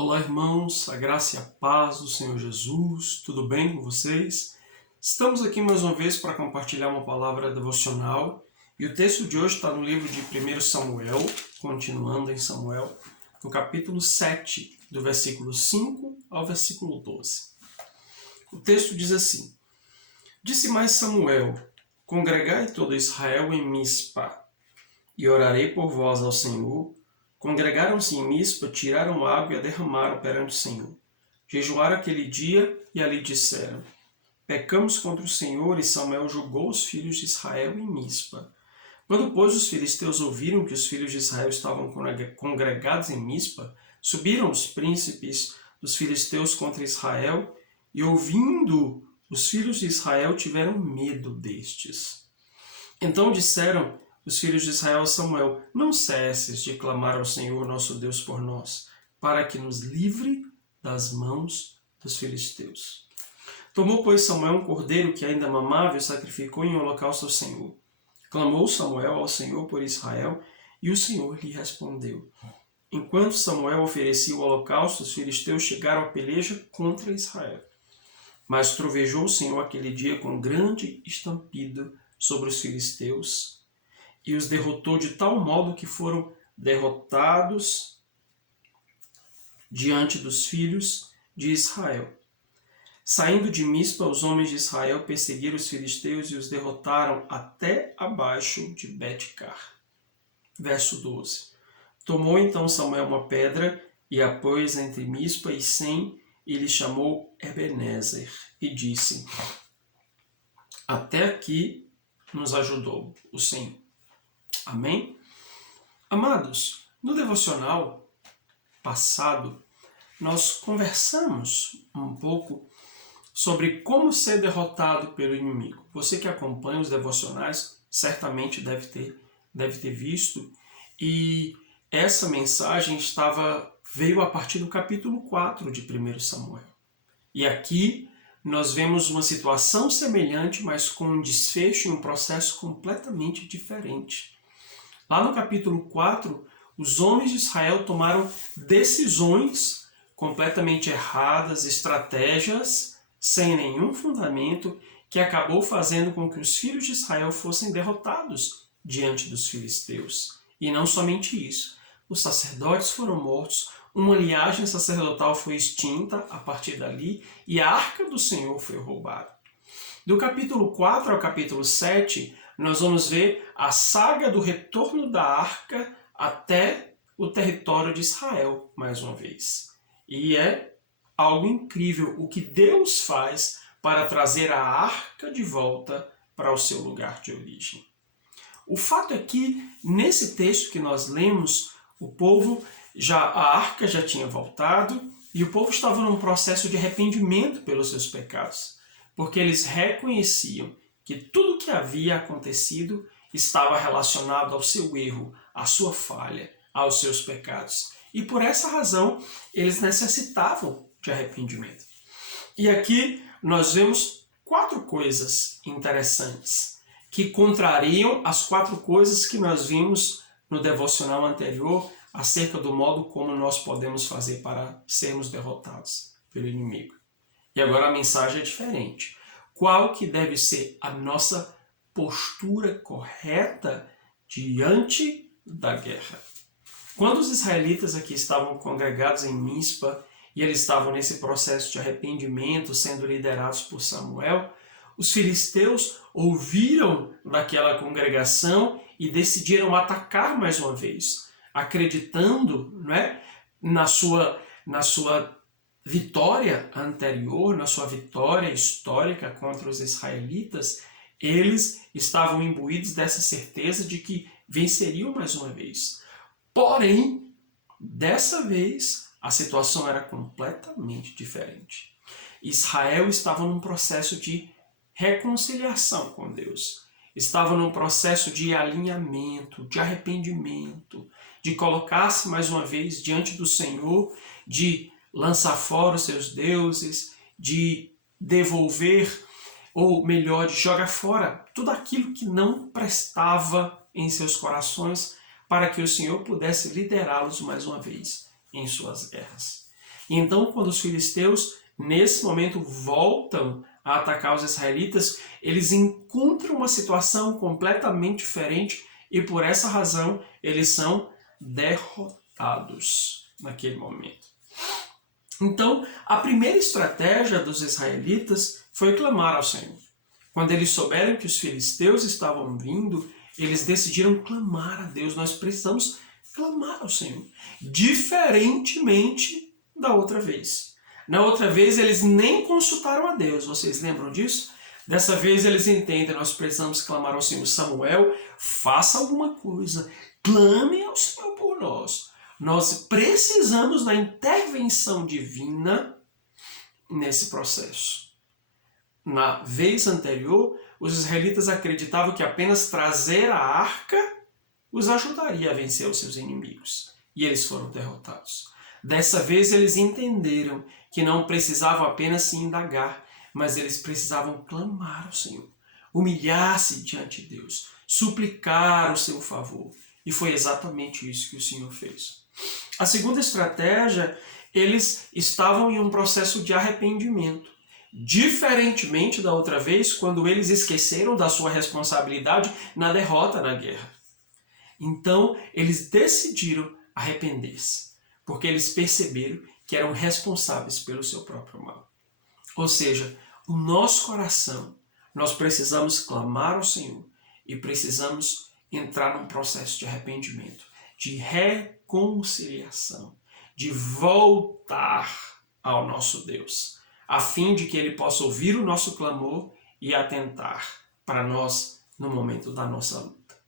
Olá, irmãos, a graça e a paz do Senhor Jesus, tudo bem com vocês? Estamos aqui mais uma vez para compartilhar uma palavra devocional e o texto de hoje está no livro de 1 Samuel, continuando em Samuel, no capítulo 7, do versículo 5 ao versículo 12. O texto diz assim: Disse mais Samuel: Congregai todo Israel em Mispa, e orarei por vós ao Senhor. Congregaram-se em Mispa, tiraram água e a derramaram perante o Senhor. Jejuaram aquele dia e ali disseram: Pecamos contra o Senhor, e Samuel julgou os filhos de Israel em Mispa. Quando, pois, os filisteus ouviram que os filhos de Israel estavam congregados em Mispa, subiram os príncipes dos filisteus contra Israel, e ouvindo os filhos de Israel tiveram medo destes. Então disseram os filhos de Israel a Samuel: Não cesses de clamar ao Senhor nosso Deus por nós, para que nos livre das mãos dos filisteus. Tomou, pois, Samuel um cordeiro que ainda mamava e o sacrificou em holocausto ao Senhor. Clamou Samuel ao Senhor por Israel, e o Senhor lhe respondeu. Enquanto Samuel oferecia o holocausto, os filisteus chegaram à peleja contra Israel. Mas trovejou o Senhor aquele dia com grande estampido sobre os filisteus, e os derrotou de tal modo que foram derrotados diante dos filhos de Israel. Saindo de Mispa, os homens de Israel perseguiram os filisteus e os derrotaram até abaixo de Bet-car. Verso 12. Tomou então Samuel uma pedra e a pôs entre Mispa e Sem, e lhe chamou Ebenezer, e disse: Até aqui nos ajudou o Senhor. Amém? Amados, no devocional passado, nós conversamos um pouco sobre como ser derrotado pelo inimigo. Você que acompanha os devocionais certamente deve ter visto, e essa mensagem veio a partir do capítulo 4 de 1 Samuel. E aqui nós vemos uma situação semelhante, mas com um desfecho e um processo completamente diferente. Lá no capítulo 4, os homens de Israel tomaram decisões completamente erradas, estratégias sem nenhum fundamento, que acabou fazendo com que os filhos de Israel fossem derrotados diante dos filisteus. E não somente isso, os sacerdotes foram mortos, uma linhagem sacerdotal foi extinta a partir dali e a arca do Senhor foi roubada. Do capítulo 4 ao capítulo 7, nós vamos ver a saga do retorno da arca até o território de Israel, mais uma vez. E é algo incrível o que Deus faz para trazer a arca de volta para o seu lugar de origem. O fato é que, nesse texto que nós lemos, a arca já tinha voltado e o povo estava num processo de arrependimento pelos seus pecados, porque eles reconheciam que tudo o que havia acontecido estava relacionado ao seu erro, à sua falha, aos seus pecados. E por essa razão, eles necessitavam de arrependimento. E aqui nós vemos 4 coisas interessantes que contrariam as 4 coisas que nós vimos no devocional anterior acerca do modo como nós podemos fazer para sermos derrotados pelo inimigo. E agora a mensagem é diferente. Qual que deve ser a nossa postura correta diante da guerra? Quando os israelitas aqui estavam congregados em Mispa e eles estavam nesse processo de arrependimento, sendo liderados por Samuel, os filisteus ouviram daquela congregação e decidiram atacar mais uma vez, acreditando, na sua vitória anterior, na sua vitória histórica contra os israelitas. Eles estavam imbuídos dessa certeza de que venceriam mais uma vez. Porém, dessa vez, a situação era completamente diferente. Israel estava num processo de reconciliação com Deus. Estava num processo de alinhamento, de arrependimento, de colocar-se mais uma vez diante do Senhor, de lançar fora os seus deuses, de devolver, ou melhor, de jogar fora tudo aquilo que não prestava em seus corações, para que o Senhor pudesse liderá-los mais uma vez em suas guerras. Então, quando os filisteus, nesse momento, voltam a atacar os israelitas, eles encontram uma situação completamente diferente e, por essa razão, eles são derrotados naquele momento. Então, a primeira estratégia dos israelitas foi clamar ao Senhor. Quando eles souberam que os filisteus estavam vindo, eles decidiram clamar a Deus. Nós precisamos clamar ao Senhor, diferentemente da outra vez. Na outra vez, eles nem consultaram a Deus, vocês lembram disso? Dessa vez, eles entendem, nós precisamos clamar ao Senhor. Samuel, faça alguma coisa, clame ao Senhor por nós. Nós precisamos da intervenção divina nesse processo. Na vez anterior, os israelitas acreditavam que apenas trazer a arca os ajudaria a vencer os seus inimigos. E eles foram derrotados. Dessa vez eles entenderam que não precisavam apenas se indagar, mas eles precisavam clamar ao Senhor, humilhar-se diante de Deus, suplicar o seu favor. E foi exatamente isso que o Senhor fez. A segunda estratégia, eles estavam em um processo de arrependimento. Diferentemente da outra vez, quando eles esqueceram da sua responsabilidade na derrota na guerra. Então, eles decidiram arrepender-se, porque eles perceberam que eram responsáveis pelo seu próprio mal. Ou seja, o nosso coração, nós precisamos clamar ao Senhor e precisamos entrar num processo de arrependimento, de reconciliação, de voltar ao nosso Deus, a fim de que Ele possa ouvir o nosso clamor e atentar para nós no momento da nossa luta.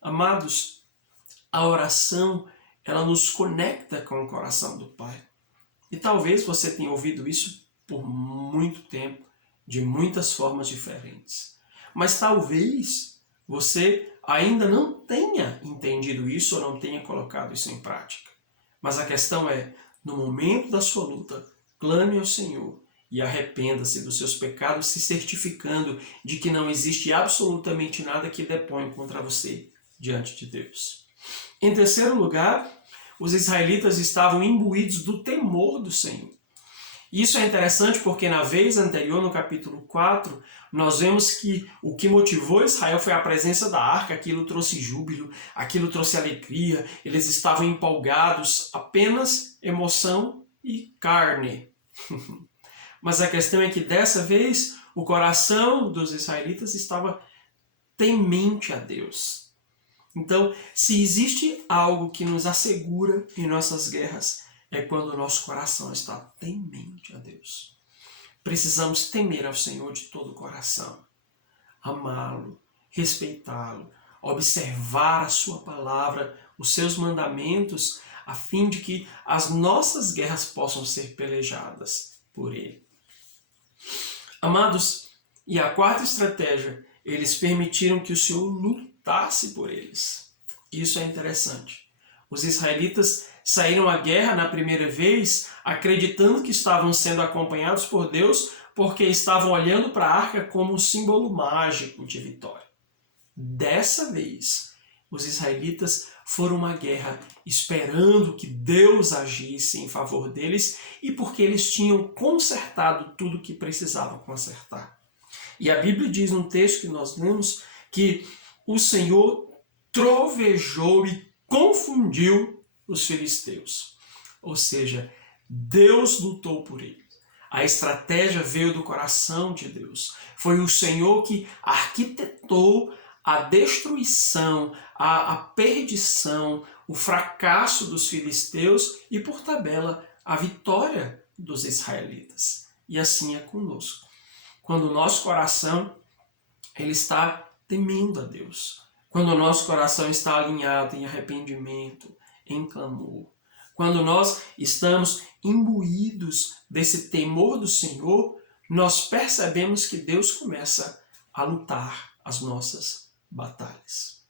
Amados, a oração, ela nos conecta com o coração do Pai. E talvez você tenha ouvido isso por muito tempo, de muitas formas diferentes. Mas talvez você ainda não tenha entendido isso ou não tenha colocado isso em prática. Mas a questão é, no momento da sua luta, clame ao Senhor e arrependa-se dos seus pecados, se certificando de que não existe absolutamente nada que depõe contra você diante de Deus. Em terceiro lugar, os israelitas estavam imbuídos do temor do Senhor. Isso é interessante porque na vez anterior, no capítulo 4, nós vemos que o que motivou Israel foi a presença da arca, aquilo trouxe júbilo, aquilo trouxe alegria, eles estavam empolgados, apenas emoção e carne. Mas a questão é que dessa vez o coração dos israelitas estava temente a Deus. Então, se existe algo que nos assegura em nossas guerras, é quando o nosso coração está temente a Deus. Precisamos temer ao Senhor de todo o coração, amá-lo, respeitá-lo, observar a sua palavra, os seus mandamentos, a fim de que as nossas guerras possam ser pelejadas por Ele. Amados, e a quarta estratégia, eles permitiram que o Senhor lutasse por eles. Isso é interessante. Os israelitas saíram à guerra na primeira vez acreditando que estavam sendo acompanhados por Deus porque estavam olhando para a arca como um símbolo mágico de vitória. Dessa vez, os israelitas foram uma guerra esperando que Deus agisse em favor deles e porque eles tinham consertado tudo o que precisavam consertar. E a Bíblia diz num texto que nós lemos que o Senhor trovejou e confundiu os filisteus. Ou seja, Deus lutou por eles. A estratégia veio do coração de Deus. Foi o Senhor que arquitetou a destruição, a perdição, o fracasso dos filisteus e, por tabela, a vitória dos israelitas. E assim é conosco. Quando o nosso coração ele está temendo a Deus, quando o nosso coração está alinhado em arrependimento, em clamor, quando nós estamos imbuídos desse temor do Senhor, nós percebemos que Deus começa a lutar as nossas batalhas.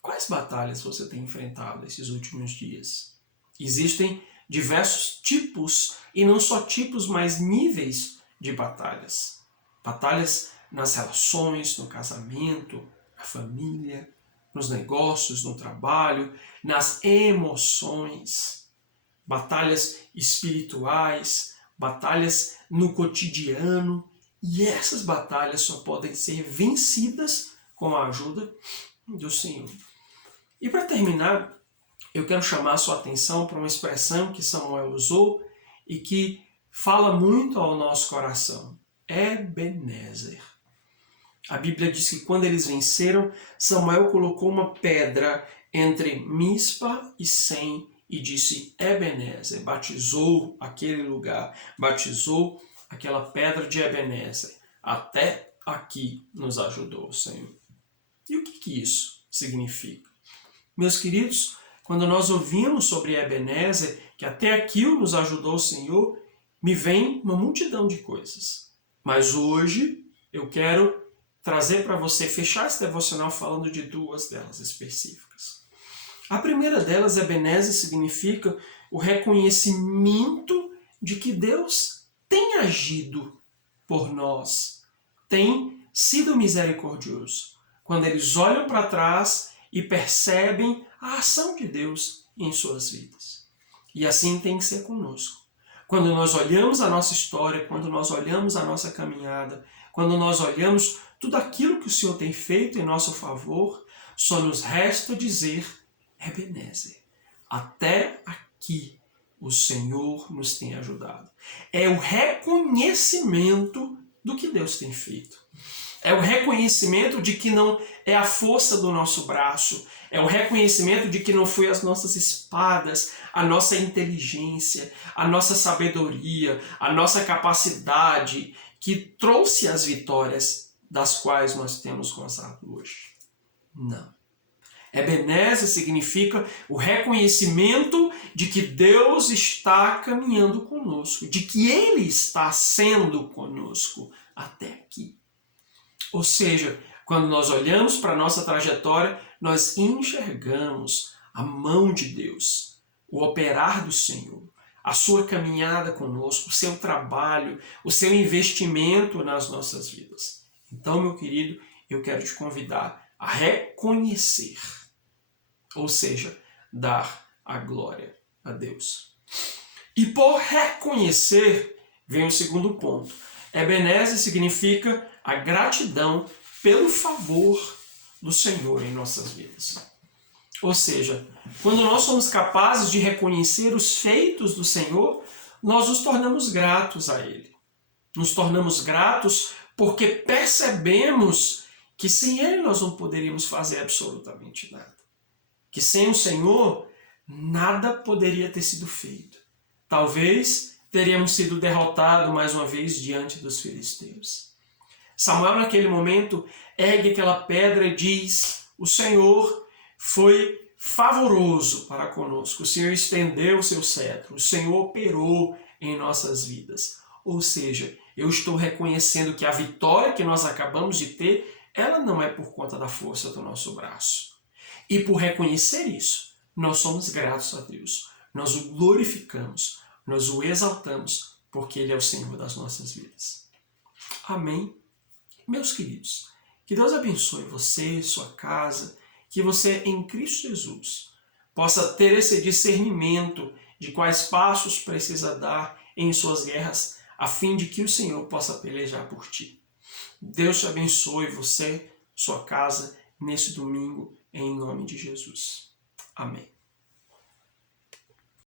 Quais batalhas você tem enfrentado esses últimos dias? Existem diversos tipos, e não só tipos, mas níveis de batalhas. Batalhas nas relações, no casamento, na família, nos negócios, no trabalho, nas emoções. batalhas espirituais, batalhas no cotidiano, e essas batalhas só podem ser vencidas com a ajuda do Senhor. E para terminar, eu quero chamar a sua atenção para uma expressão que Samuel usou e que fala muito ao nosso coração. Ebenezer. A Bíblia diz que quando eles venceram, Samuel colocou uma pedra entre Mispa e Sem e disse Ebenezer, batizou aquele lugar, batizou aquela pedra de Ebenezer. Até aqui nos ajudou o Senhor. E o que isso significa? Meus queridos, quando nós ouvimos sobre Ebenezer, que até aqui nos ajudou o Senhor, me vem uma multidão de coisas. Mas hoje eu quero trazer para você, fechar esse devocional falando de duas delas específicas. A primeira delas, Ebenezer, significa o reconhecimento de que Deus tem agido por nós, tem sido misericordioso. Quando eles olham para trás e percebem a ação de Deus em suas vidas. E assim tem que ser conosco. Quando nós olhamos a nossa história, quando nós olhamos a nossa caminhada, quando nós olhamos tudo aquilo que o Senhor tem feito em nosso favor, só nos resta dizer, Ebenezer, até aqui o Senhor nos tem ajudado. É o reconhecimento do que Deus tem feito. É o reconhecimento de que não é a força do nosso braço, é o reconhecimento de que não foi as nossas espadas, a nossa inteligência, a nossa sabedoria, a nossa capacidade que trouxe as vitórias das quais nós temos gozado hoje. Não. Ebenezer significa o reconhecimento de que Deus está caminhando conosco, de que Ele está sendo conosco até aqui. Ou seja, quando nós olhamos para a nossa trajetória, nós enxergamos a mão de Deus, o operar do Senhor, a sua caminhada conosco, o seu trabalho, o seu investimento nas nossas vidas. Então, meu querido, eu quero te convidar a reconhecer, ou seja, dar a glória a Deus. E por reconhecer, vem o segundo ponto. Ebenezer significa a gratidão pelo favor do Senhor em nossas vidas. Ou seja, quando nós somos capazes de reconhecer os feitos do Senhor, nós nos tornamos gratos a Ele. Nos tornamos gratos porque percebemos que sem Ele nós não poderíamos fazer absolutamente nada. Que sem o Senhor, nada poderia ter sido feito. Talvez teríamos sido derrotados mais uma vez diante dos filisteus. Samuel, naquele momento, ergue aquela pedra e diz: o Senhor foi favoroso para conosco, o Senhor estendeu o seu cetro, o Senhor operou em nossas vidas. Ou seja, eu estou reconhecendo que a vitória que nós acabamos de ter, ela não é por conta da força do nosso braço. E por reconhecer isso, nós somos gratos a Deus, nós o glorificamos, nós o exaltamos, porque Ele é o Senhor das nossas vidas. Amém? Meus queridos, que Deus abençoe você, sua casa, que você, em Cristo Jesus, possa ter esse discernimento de quais passos precisa dar em suas guerras, a fim de que o Senhor possa pelejar por ti. Deus te abençoe, você, sua casa, nesse domingo, em nome de Jesus. Amém.